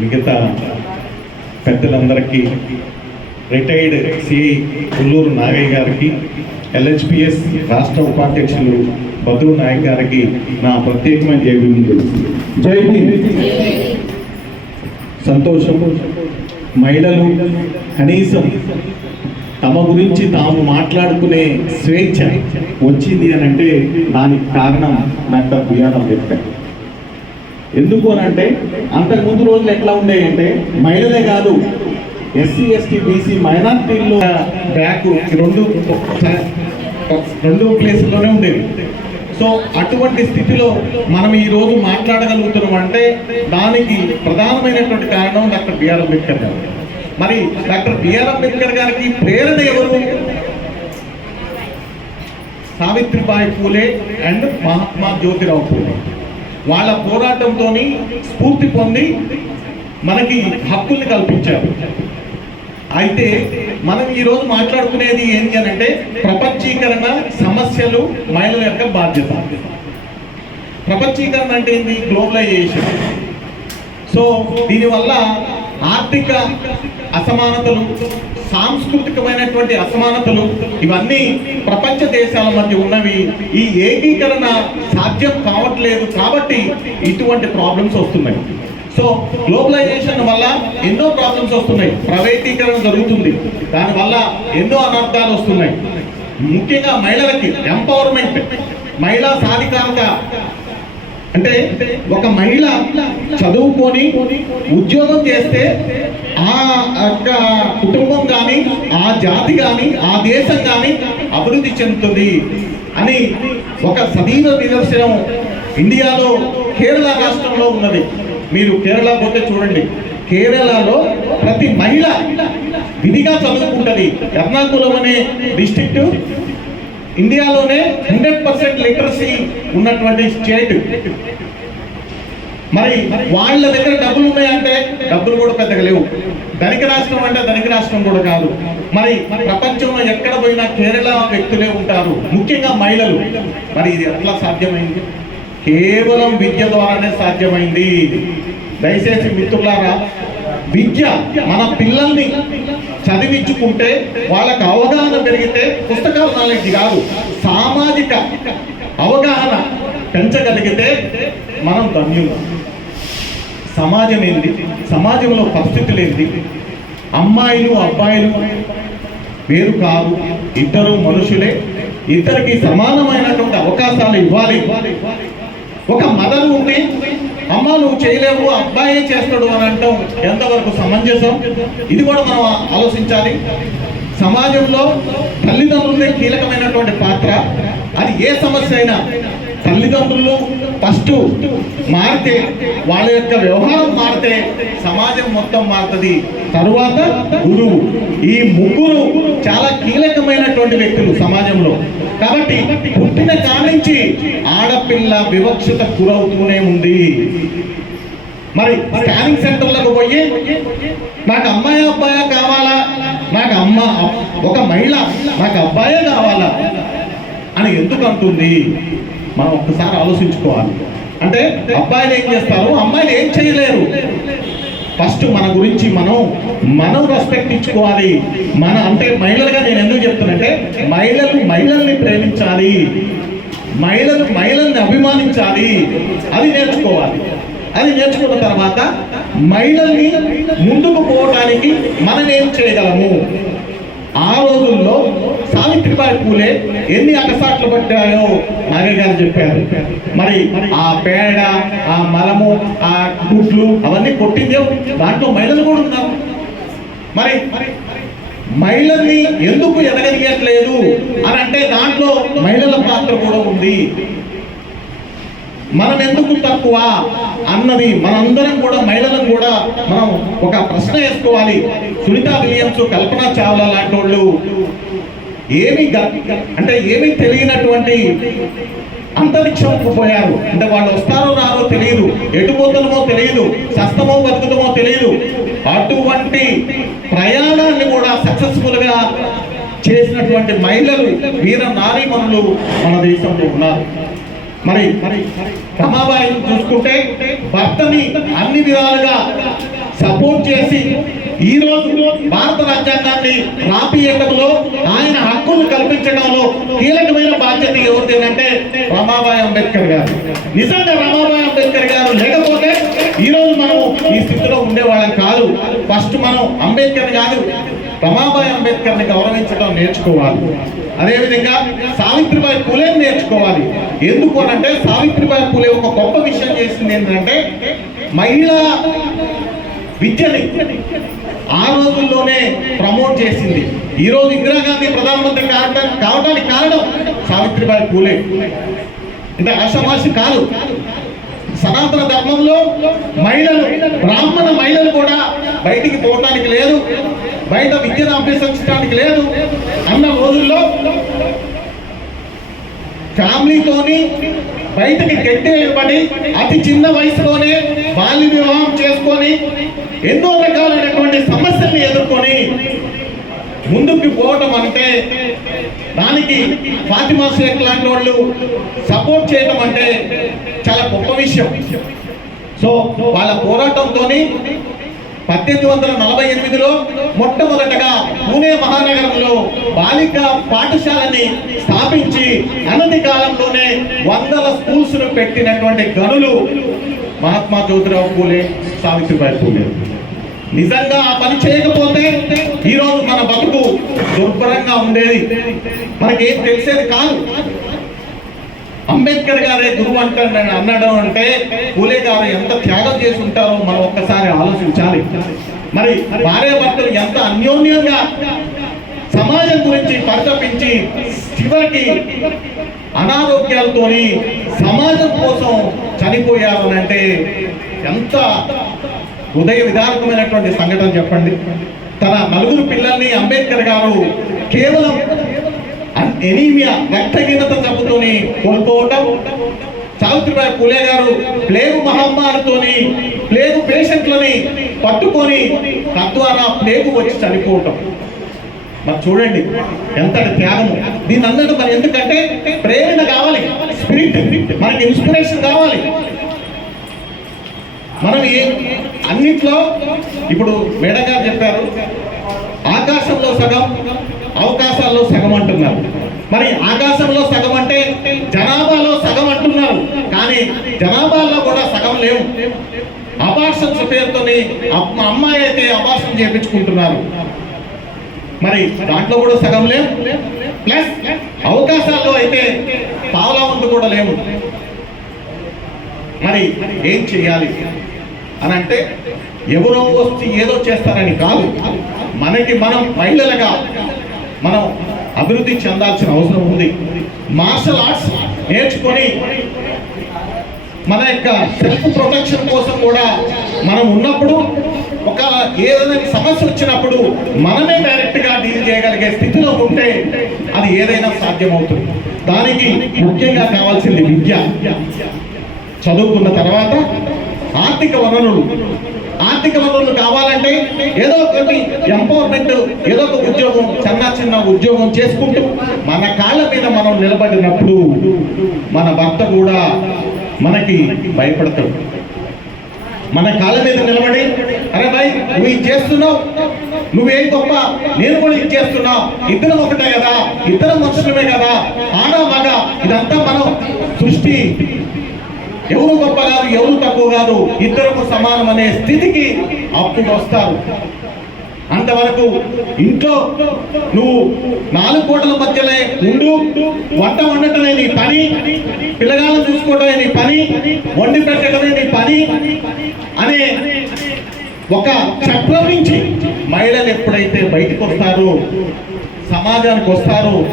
మిగతా పెద్దలందరికీ retired CI Ulluru Nagaiah గారికి ఎల్హెచ్పిఎస్ రాష్ట్ర ఉపాధ్యక్షులు బదులు నాయక్ గారికి నా ప్రత్యేకమైన జై జై సంతోషం మహిళలు కనీసం తమ గురించి తాము మాట్లాడుకునే స్వేచ్ఛ వచ్చింది అని అంటే దానికి కారణం డాక్టర్ బిఆర్ అంబేద్కర్. ఎందుకు అని అంటే అంతకు ముందు రోజులు ఎట్లా ఉండేయంటే మహిళలే కాదు ఎస్సీ ఎస్టీ బీసీ మైనార్టీల్లో బ్యాక్ రెండు రెండు ప్లేసుల్లోనే ఉండేవి. సో అటువంటి స్థితిలో మనం ఈ రోజు మాట్లాడగలుగుతున్నాం అంటే దానికి ప్రధానమైనటువంటి కారణం డాక్టర్ బిఆర్ అంబేద్కర్ గారు. మరి డాక్టర్ బిఆర్ అంబేద్కర్ గారికి ప్రేరణ ఎవరు? సావిత్రిబాయి పూలే అండ్ మహాత్మా జ్యోతిరావు పూలే. వాళ్ళ పోరాటంతో స్ఫూర్తి పొంది మనకి హక్కుల్ని కల్పించారు. అయితే మనం ఈరోజు మాట్లాడుకునేది ఏంటి అని అంటే ప్రపంచీకరణ సమస్యలు మహిళల యొక్క బాధ్యత. ప్రపంచీకరణ అంటే ఏంది? గ్లోబలైజేషన్. సో దీనివల్ల ఆర్థిక అసమానతలు సాంస్కృతికమైనటువంటి అసమానతలు ఇవన్నీ ప్రపంచ దేశాల మధ్య ఉన్నవి. ఈ ఏకీకరణ సాధ్యం కావట్లేదు కాబట్టి ఇటువంటి ప్రాబ్లమ్స్ వస్తున్నాయి. సో గ్లోబలైజేషన్ వల్ల ఎన్నో ప్రాబ్లమ్స్ వస్తున్నాయి. ప్రైవేటీకరణ జరుగుతుంది. దానివల్ల ఎన్నో అనర్థాలు వస్తున్నాయి. ముఖ్యంగా మహిళలకి ఎంపవర్మెంట్ మహిళా సాధికారత అంటే ఒక మహిళ చదువుకొని ఉద్యోగం చేస్తే ఆ యొక్క కుటుంబం కానీ ఆ జాతి కానీ ఆ దేశం కానీ అభివృద్ధి చెందుతుంది అని ఒక సదీవ నిదర్శనం ఇండియాలో కేరళ రాష్ట్రంలో ఉన్నది. మీరు కేరళ పోతే చూడండి. కేరళలో ప్రతి మహిళ విధిగా చదువుకుంటుంది. ఎర్నాకుళం అనే డిస్టిక్ ఇండియాలోనే హండ్రెడ్ పర్సెంట్ లిటరసీ ఉన్నటువంటి స్టేట్ మరి వాళ్ళ దగ్గర డబ్బులు ఉన్నాయంటే డబ్బులు కూడా పెద్దగా లేవు. ధనిక రాష్ట్రం అంటే ధనిక రాష్ట్రం కూడా కాదు. మరి ప్రపంచంలో ఎక్కడ పోయినా కేరళ వ్యక్తులే ఉంటారు. ముఖ్యంగా మహిళలు. మరి ఇది ఎట్లా సాధ్యమైంది? కేవలం విద్య ద్వారానే సాధ్యమైంది. దయచేసి మిత్రులారా విద్య మన పిల్లల్ని చదివించుకుంటే వాళ్ళకు అవగాహన పెరిగితే పుస్తకాల నాలెడ్జ్ కాదు. సామాజిక అవగాహన పెంచగలిగితే మనం ధన్యులం. సమాజం ఏంది? సమాజంలో పరిస్థితులు ఏంది? అమ్మాయిలు అబ్బాయిలు వేరు కాదు. ఇద్దరు మనుషులే. ఇద్దరికి సమానమైనటువంటి అవకాశాలు ఇవ్వాలి. ఒక మదర్ ఉంటే అమ్మ నువ్వు చేయలేవు అబ్బాయి చేస్తాడు అని అంటాం. ఎంతవరకు సమంజసం? ఇది కూడా మనం ఆలోచించాలి. సమాజంలో తల్లిదండ్రులే కీలకమైనటువంటి పాత్ర. అది ఏ సమస్య అయినా తల్లిదండ్రులు ఫస్ట్ మారితే వాళ్ళ యొక్క వ్యవహారం మారితే సమాజం మొత్తం మారుతుంది. తరువాత గురువు. ఈ ముగ్గురు చాలా కీలకమైనటువంటి వ్యక్తులు సమాజంలో. కాబట్టి పుట్టిన కానించి ఆడపిల్ల వివక్షత గురవుతూనే ఉంది. మరి స్కానింగ్ సెంటర్లకు పోయి నాకు అమ్మాయి అబ్బాయా కావాలా? నాకు అమ్మ ఒక మహిళ నాకు అబ్బాయే కావాలా? అని ఎందుకు అంటుంది? మనం ఒక్కసారి ఆలోచించుకోవాలి. అంటే అబ్బాయిలు ఏం చేస్తారు? అమ్మాయిలు ఏం చేయలేరు. ఫస్ట్ మన గురించి మనం మనం రెస్పెక్ట్ ఇచ్చుకోవాలి. మన అంటే మహిళలుగా నేను ఎందుకు చెప్తున్నంటే మహిళలు మహిళల్ని ప్రేమించాలి. మహిళలు మహిళల్ని అభిమానించాలి. అది నేర్చుకోవాలి. అది నేర్చుకున్న తర్వాత మహిళల్ని ముందుకు పోవడానికి మనం ఏం చేయగలము? ఆ రోజుల్లో సావిత్రిబాయి పూలే ఎన్ని అకసాట్లు పట్టాయో నాగయ్య గారు చెప్పారు. మరి ఆ పేడ ఆ మలము ఆ గుడ్లు అవన్నీ కొట్టిందే దాంట్లో మహిళలు కూడా ఉన్నారు మరి మహిళల్ని ఎందుకు ఎదగలిగట్లేదు అని అంటే దాంట్లో మహిళల పాత్ర కూడా ఉంది. మనం ఎందుకు తక్కువ అన్నది మనందరం కూడా మహిళలను కూడా మనం ఒక ప్రశ్న వేసుకోవాలి. సునీతా విలియమ్స్ కల్పన చావ్లా లాంటి వాళ్ళు ఏమి అంటే ఏమి తెలియనటువంటి అంతరిక్షంకు పోయారు అంటే వాళ్ళు వస్తారో రారో తెలియదు. ఎటు తెలియదు. సస్తమో బతుకుతామో తెలియదు. అటువంటి ప్రయాణాన్ని కూడా సక్సెస్ఫుల్గా చేసినటువంటి మహిళలు వీర నారీమణులు మన దేశంలో ఉన్నారు. మరి రమాబాయిని చూసుకుంటే భర్తని అన్ని విధాలుగా సపోర్ట్ చేసి ఈ రోజు భారత రాజ్యాంగాన్ని రాపియటంలో ఆయన హక్కును కల్పించడంలో కీలకమైన బాధ్యత ఎవరిదేనంటే రమాబాయి అంబేద్కర్ గారు. నిజంగా రమాబాయి అంబేద్కర్ గారు లేకపోతే ఈ రోజు మనం ఈ స్థితిలో ఉండేవాళ్ళం కాదు. ఫస్ట్ మనం అంబేద్కర్ కాదు రమాబాయి అంబేద్కర్ని గౌరవించడం నేర్చుకోవాలి. అదేవిధంగా సావిత్రిబాయి పూలే నేర్చుకోవాలి. ఎందుకు అనంటే సావిత్రిబాయి పూలే ఒక గొప్ప విషయం చేసింది ఏంటంటే మహిళా విద్యని ఆ రోజుల్లోనే ప్రమోట్ చేసింది. ఈ రోజు ఇందిరాగాంధీ ప్రధానమంత్రి కావటం కావడానికి కారణం సావిత్రిబాయి పూలే. అంటే ఆషామాషి కాదు. సనాతన ధర్మంలో మహిళలు బ్రాహ్మణ మహిళలు కూడా బయటికి పోవటానికి లేదు. బయట విద్యను అభ్యసించడానికి లేదు. అన్న రోజుల్లో ఫ్యామిలీతోని బయటకి గెట్టేయబడి అతి చిన్న వయసులోనే బాల్య వివాహం చేసుకొని ఎన్నో రకాలైనటువంటి సమస్యల్ని ఎదుర్కొని ముందుకు పోవటం అంటే దానికి ఫాతిమా షేక్ లాంటి వాళ్ళు సపోర్ట్ చేయడం అంటే చాలా గొప్ప విషయం. సో వాళ్ళ పోరాటంతో పద్దెనిమిది వందల నలభై ఎనిమిదిలో మొట్టమొదటగా పూణే మహానగరంలో బాలిక పాఠశాలని స్థాపించి అనతి కాలంలోనే వందల స్కూల్స్ను పెట్టినటువంటి గనులు మహాత్మా జ్యోతిరావు పూలే సావిత్రిబాయి పూలే. నిజంగా ఆ పని చేయకపోతే ఈరోజు మన బతుకు దుర్భరంగా ఉండేది. మనకేం తెలిసేది కాదు. అంబేద్కర్ గారే గురువు అంటాడు అనడం అంటే పూలే గారు ఎంత త్యాగం చేసి ఉంటారో మనం ఒక్కసారి ఆలోచించాలి. మరి భార్య భర్తలు ఎంత అన్యోన్యంగా సమాజం గురించి పరితపించి చివరికి అనారోగ్యాలతోని సమాజం కోసం చనిపోయారు అంటే ఎంత హృదయ విధారకమైనటువంటి సంఘటన చెప్పండి. తన నలుగురు పిల్లల్ని అంబేద్కర్ గారు కేవలం ఎనీమియా రక్తహీనత జబ్బుతోని కోల్పోవటం. సావిత్రిబాయి పూలే గారు ప్లేగు మహమ్మారితోని ప్లేగు పేషెంట్లని పట్టుకొని తద్వారా ప్లేగు వచ్చి చనిపోవటం. మరి చూడండి ఎంతటి త్యాగము. దీని అందరూ మరి ఎందుకంటే ప్రేరణ కావాలి స్పిరిట్. మనకి ఇన్స్పిరేషన్ కావాలి. మనం ఏ అన్నిట్లో ఇప్పుడు మేడం గారు చెప్పారు ఆకాశంలో సగం అవకాశాల్లో సగం అంటున్నారు మరి ఆకాశంలో సగం అంటే జనాభాలో సగం అంటున్నారు కానీ జనాభాలో కూడా సగం లేవు. అబార్షన్స్ పేరుతోని అమ్మాయి అయితే అబార్షన్ చేపించుకుంటున్నారు. మరి దాంట్లో కూడా సగం లేవు. ప్లస్ అవకాశాల్లో అయితే పావలా వంతు కూడా లేవు. మరి ఏం చేయాలి? అని అంటే ఎవరో వచ్చి ఏదో చేస్తారని కాదు. మనకి మనం మహిళలుగా మనం అభివృద్ధి చెందాల్సిన అవసరం ఉంది. మార్షల్ ఆర్ట్స్ నేర్చుకొని మన యొక్క సెల్ఫ్ ప్రొటెక్షన్ కోసం కూడా మనం ఉన్నప్పుడు ఒక ఏదైనా సమస్య వచ్చినప్పుడు మనమే డైరెక్ట్గా డీల్ చేయగలిగే స్థితిలో ఉంటే అది ఏదైనా సాధ్యమవుతుంది. దానికి ముఖ్యంగా కావాల్సింది విద్య. చదువుకున్న తర్వాత ఆర్థిక వనరులు ఆర్థిక వనరులు కావాలంటే ఏదో ఒకటి ఎంపవర్మెంట్ ఏదో ఒక ఉద్యోగం చిన్న చిన్న ఉద్యోగం చేసుకుంటూ మన కాళ్ళ మీద మనం నిలబడినప్పుడు మన భర్త కూడా మనకి భయపడతాడు. మన కాళ్ళ మీద నిలబడి అరే భాయ్ నువ్వు ఇది చేస్తున్నావు. నువ్వేం గొప్ప నేను కూడా ఇది చేస్తున్నా. ఇద్దరం ఒకటే కదా. ఇద్దరం మనుషులమే కదా. ఆడ మగ ఇదంతా మనం సృష్టి ఎవరు గొప్ప కాదు ఎవరు తక్కువ కాదు ఇద్దరు సమానం అనే స్థితికి అప్పుడు వస్తారు. అంతవరకు ఇంట్లో నువ్వు నాలుగు కోటల మధ్యలో ఉండు వంట వండటమే నీ పని పిల్లగాలను చూసుకోవటమే నీ పని వండి పెట్టడమే నీ పని అనే ఒక చట్రం నుంచి మహిళలు ఎప్పుడైతే బయటకు వస్తారు సమాజానికి వస్తారు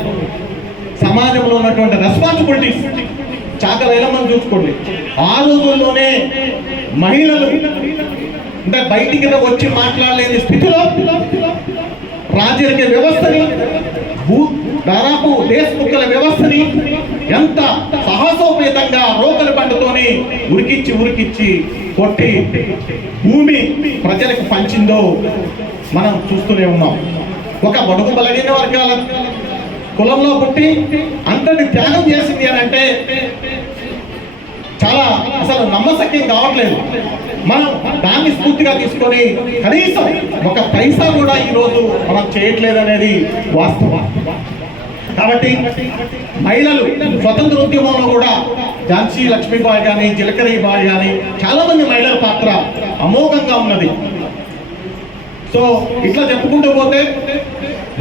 సమాజంలో ఉన్నటువంటి రెస్పాన్సిబిలిటీస్ చాక మనం చూసుకోండి. ఆ రోజుల్లోనే మహిళలు అంటే బయటికి వచ్చి మాట్లాడలేని స్థితిలో రాజకీయ వ్యవస్థని భూ దాదాపు దేశముఖల వ్యవస్థని ఎంత సాహసోపేతంగా రోకలి బండతోని ఉరికిచ్చి ఉరికిచ్చి కొట్టి భూమి ప్రజలకు పంచిందో మనం చూస్తూనే ఉన్నాం. ఒక బడుగు బలహీన వర్గాల కులంలో పుట్టి అంతటి త్యాగం చేసింది అని అంటే చాలా అసలు నమ్మశక్యం కావట్లేదు. మనం దాన్ని స్ఫూర్తిగా తీసుకొని కనీసం ఒక పైసా కూడా ఈరోజు మనం చేయట్లేదనేది వాస్తవం. కాబట్టి మహిళలు స్వతంత్ర ఉద్యమంలో కూడా ఝాన్సీ లక్ష్మీబాయి కానీ జిలకరీ బాయ్ కానీ చాలా మంది మహిళల పాత్ర అమోఘంగా ఉన్నది. సో ఇట్లా చెప్పుకుంటూ పోతే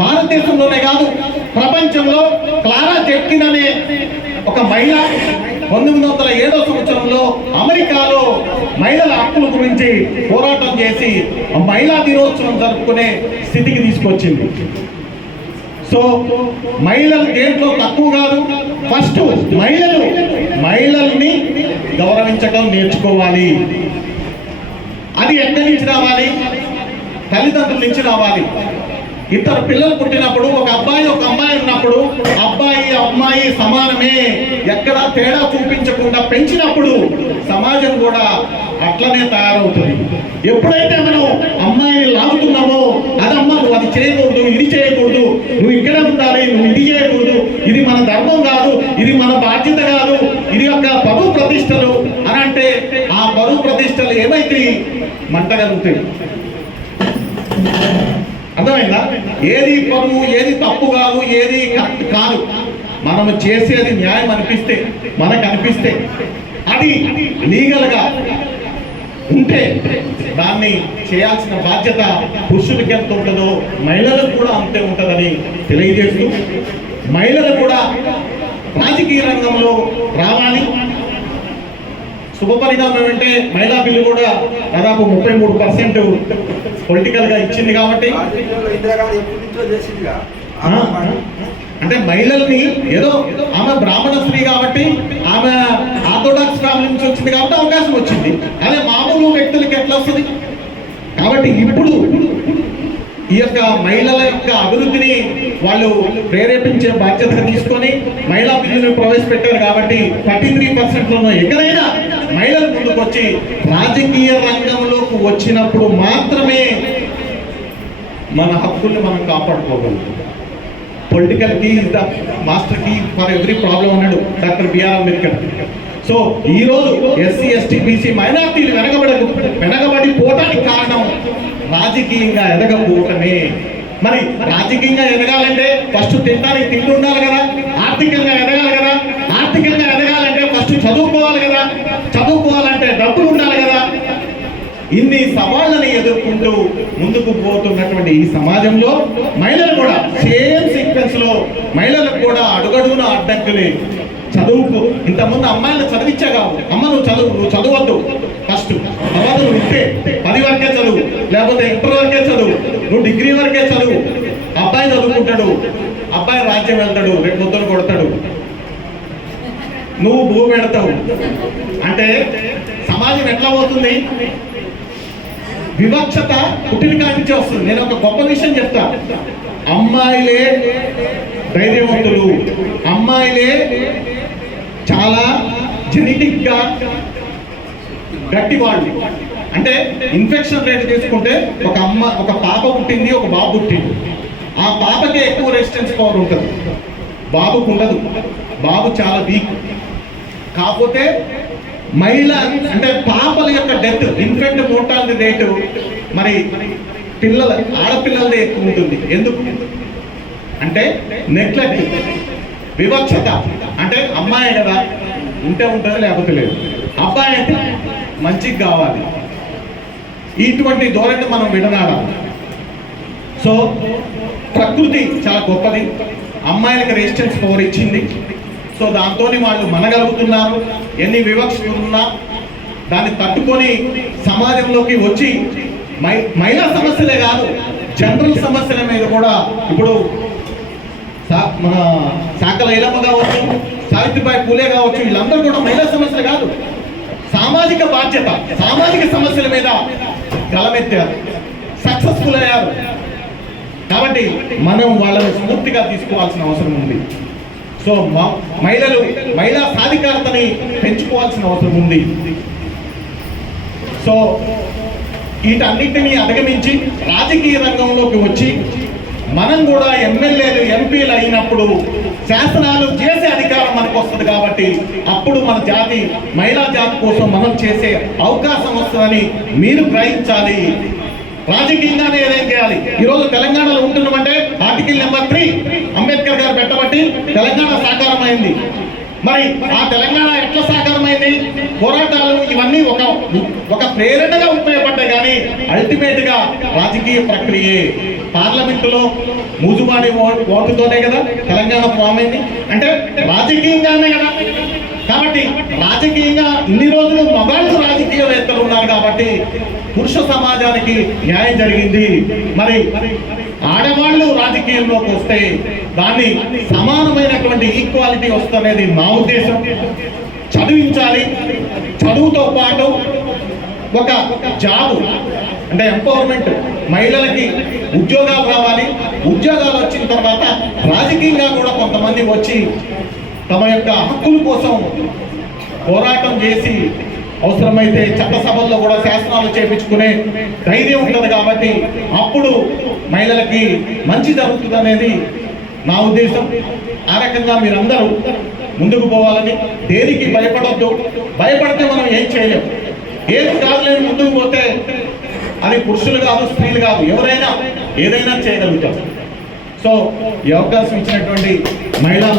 భారతదేశంలోనే కాదు ప్రపంచంలో క్లారా జెట్కిన్ అనే ఒక మహిళ పంతొమ్మిది వందల ఏడో సంవత్సరంలో అమెరికాలో మహిళల హక్కుల గురించి పోరాటం చేసి ఆ మహిళా దినోత్సవం జరుపుకునే స్థితికి తీసుకొచ్చింది. సో మహిళలు దేంట్లో తక్కువ కాదు ఫస్ట్ మహిళలు మహిళల్ని గౌరవించడం నేర్చుకోవాలి. అది ఎక్కడి నుంచి రావాలి? తల్లిదండ్రుల నుంచి రావాలి. ఇద్దరు పిల్లలు పుట్టినప్పుడు ఒక అబ్బాయి ఒక అమ్మాయి ఉన్నప్పుడు అబ్బాయి అమ్మాయి సమానమే. ఎక్కడ తేడా చూపించకుండా పెంచినప్పుడు సమాజం కూడా అట్లనే తయారవుతుంది. ఎప్పుడైతే మనం అమ్మాయిని లాగుతున్నామో అదమ్మా నువ్వు అది చేయకూడదు ఇది చేయకూడదు నువ్వు ఇక్కడే ఉండాలి నువ్వు ఇది చేయకూడదు ఇది మన ధర్మం కాదు ఇది మన బాధ్యత కాదు ఇది ఒక పరువు ప్రతిష్టలు అని అంటే ఆ పరువు ప్రతిష్టలు ఏమైతే మంటగలుగుతాయి? అర్థమైందా? ఏది పరువు ఏది తప్పు కాదు ఏది కరెక్ట్ కాదు. మనం చేసేది న్యాయం అనిపిస్తే మనకు అనిపిస్తే అది లీగల్గా ఉంటే దాన్ని చేయాల్సిన బాధ్యత పురుషులకి ఎంత ఉంటుందో మహిళలకు కూడా అంతే ఉంటుందని తెలియజేస్తూ మహిళలు కూడా రాజకీయ రంగంలో రావాలి. శుభ పరిణామం అంటే మహిళా బిల్లు కూడా దాదాపు ముప్పై మూడు పర్సెంట్ పొలిటికల్గా ఇచ్చింది కాబట్టి అంటే మహిళల్ని ఏదో ఆమె బ్రాహ్మణ స్త్రీ కాబట్టి ఆమె ఆర్థోడాక్స్ ఫ్యామిలీ నుంచి వచ్చింది కాబట్టి అవకాశం వచ్చింది. అదే మామూలు వ్యక్తులకి ఎట్లా వస్తుంది? కాబట్టి ఇప్పుడు ఈ యొక్క మహిళల యొక్క అభివృద్ధిని వాళ్ళు ప్రేరేపించే బాధ్యత తీసుకొని మహిళా బిల్లును ప్రవేశపెట్టారు కాబట్టి థర్టీ త్రీ పర్సెంట్లోనూ ఎక్కడైనా మహిళలు ముందుకొచ్చి రాజకీయ రంగంలోకి వచ్చినప్పుడు మాత్రమే మన హక్కుల్ని మనం కాపాడుకోగలుగుతాం. Political key is the master key for every problem అన్నాడు డాక్టర్ బిఆర్ అంబేద్కర్. సో ఈ రోజు ఎస్సీ ఎస్టీ బీసీ మైనార్టీలు వెనకబడ వెనకబడిపోవటానికి కారణం రాజకీయంగా ఎదగకపోవటమే. మరి రాజకీయంగా ఎదగాలంటే ఫస్ట్ తినడానికి తిండి ఉండాలి కదా ఆర్థికంగా ఎదగాలి కదా ఆర్థికంగా ఎదగాలంటే ఫస్ట్ చదువుకోవాలి కదా చదువుకోవాలంటే డబ్బులు ఉండాలి కదా ఇన్ని సవాళ్ళని ఎదుర్కొంటూ ముందుకు పోతున్నటువంటి ఈ సమాజంలో మహిళలు కూడా సేమ్ సీక్వెన్స్లో మహిళలకు కూడా అడుగడుగున అడ్డంకులే చదువుకు ఇంతకుముందు అమ్మాయిలు చదివించా కావు అమ్మ నువ్వు చదువు నువ్వు చదవద్దు. ఫస్ట్ అమ్మ నువ్వు ఇంతే పది వరకే చదువు లేకపోతే ఇంటర్ వరకే చదువు నువ్వు డిగ్రీ వరకే చదువు. అబ్బాయి చదువుకుంటాడు అబ్బాయి రాజ్యం వెళ్తాడు రెండు ముద్దలు కొడతాడు. నువ్వు భూమి పెడతావు. అంటే సమాజం ఎట్లా పోతుంది? వివక్షత పుట్టిన కాడి వస్తుంది. నేను ఒక గొప్ప విషయం చెప్తా. అమ్మాయిలే ధైర్యవంతులు. అమ్మాయిలే చాలా జెనెటిక్గా గట్టి వాళ్ళు అంటే ఇన్ఫెక్షన్ రేట్ తీసుకుంటే ఒక అమ్మ ఒక పాప పుట్టింది ఒక బాబు పుట్టింది. ఆ పాపకే ఎక్కువ రెసిస్టెన్స్ పవర్ ఉంటుంది. బాబుకు ఉండదు. బాబు చాలా వీక్. కాకపోతే మహిళ అంటే పాపల యొక్క డెత్ ఇన్ఫెంట్ మోర్టాలిటీ రేటు మరి పిల్లల ఆడపిల్లలదే ఎక్కువ ఉంటుంది. ఎందుకు? అంటే నెగ్లెక్ట్ వివక్షత. అంటే అమ్మాయి కదా ఉంటే ఉంటుంది లేకపోతే లేదు. అబ్బాయి అయితే మంచిగా కావాలి. ఇటువంటి ధోరణి మనం విడనాడాలి. సో ప్రకృతి చాలా గొప్పది. అమ్మాయిలకు రెసిస్టెన్స్ పవర్ ఇచ్చింది. సో దాంతో వాళ్ళు మనగలుగుతున్నారు. ఎన్ని వివక్షలు ఉన్నా దాన్ని తట్టుకొని సమాజంలోకి వచ్చి మై మహిళా సమస్యలే కాదు జనరల్ సమస్యల మీద కూడా ఇప్పుడు సా- మన శాఖల ఇలమ్మ కావచ్చు సావిత్రిబాయి పూలే కావచ్చు వీళ్ళందరూ కూడా మహిళా సమస్యలు కాదు. సామాజిక బాధ్యత సామాజిక సమస్యల మీద గలమెత్తారు సక్సెస్ఫుల్ అయ్యారు. కాబట్టి మనం వాళ్ళని స్ఫూర్తిగా తీసుకోవాల్సిన అవసరం ఉంది. సో మ- మహిళలు మహిళా సాధికారతని పెంచుకోవాల్సిన అవసరం ఉంది. సో వీటన్నిటిని అధిగమించి రాజకీయ రంగంలోకి వచ్చి మనం కూడా ఎమ్మెల్యేలు ఎంపీలు అయినప్పుడు శాసనాలు చేసే అధికారం మనకు వస్తుంది కాబట్టి అప్పుడు మన జాతి మహిళా జాతి కోసం మనం చేసే అవకాశం వస్తుందని మీరు గ్రహించాలి. రాజకీయంగానే ఏదేం చేయాలి. ఈరోజు తెలంగాణలో ఉంటున్నామంటే article number three Ambedkar garu పెట్టబట్టి Telangana సాకారమైంది. మరి ఆ తెలంగాణ ఎట్లా సాకారమైంది? పోరాటాలు ఇవన్నీ ఒక ఒక ప్రేరణగా ఉపయోగపడ్డాయి కానీ అల్టిమేట్గా రాజకీయ ప్రక్రియే. పార్లమెంటులో మూజుబాడి ఓ- ఓటుతోనే కదా తెలంగాణ ఫామ్ అయింది. అంటే రాజకీయంగానే కదా. రాజకీయంగా ఇన్ని రోజులు మొబైల్ రాజకీయవేత్తలు ఉన్నారు కాబట్టి పురుష సమాజానికి న్యాయం జరిగింది. మరి ఆడవాళ్ళు రాజకీయంలోకి వస్తే దాన్ని సమానమైనటువంటి ఈక్వాలిటీ వస్తుందనేది నా ఉద్దేశం. చదివించాలి. చదువుతో పాటు ఒక జాబ్ అంటే ఎంపవర్మెంట్ మహిళలకి ఉద్యోగాలు రావాలి. ఉద్యోగాలు వచ్చిన తర్వాత రాజకీయంగా కూడా కొంతమంది వచ్చి తమ యొక్క హక్కుల కోసం పోరాటం చేసి అవసరమైతే చట్టసభల్లో కూడా శాసనాలు చేపించుకునే ధైర్యం ఉంటుంది కాబట్టి అప్పుడు మహిళలకి మంచి జరుగుతుంది అనేది నా ఉద్దేశం. ఆ రకంగా మీరందరూ ముందుకు పోవాలని దేనికి భయపడొద్దు. భయపడితే మనం ఏం చేయలేం. ఏది కాదులేని ముందుకు పోతే అది పురుషులు కాదు స్త్రీలు కాదు ఎవరైనా ఏదైనా చేయగలుగుతారు. సో ఈ అవకాశం ఇచ్చినటువంటి మహిళా